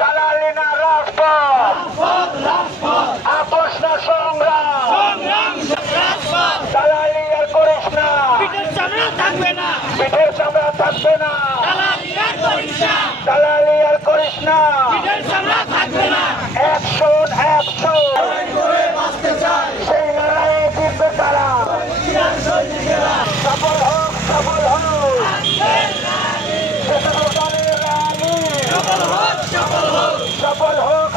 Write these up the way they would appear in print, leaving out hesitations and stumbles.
দালালি না রাজপথ, আপোষ না সংগ্রাম, দালালি আর করিস না, পিঠের চামড়া থাকবে না, দালালি আর করিস না, অ্যাকশন অ্যাকশন, সেই লড়াইয়ে জিতবে তারা, সফল হোক সফল হোক, সফল হোক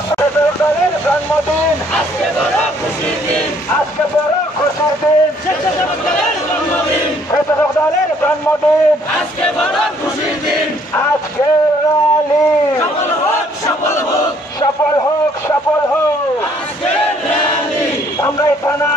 দলের জন্মদিন, আজকে বড় খুশির দিন, শাসক দলের জন্মদিন, আজকে র্যালি সফল হোক, আমরা থানা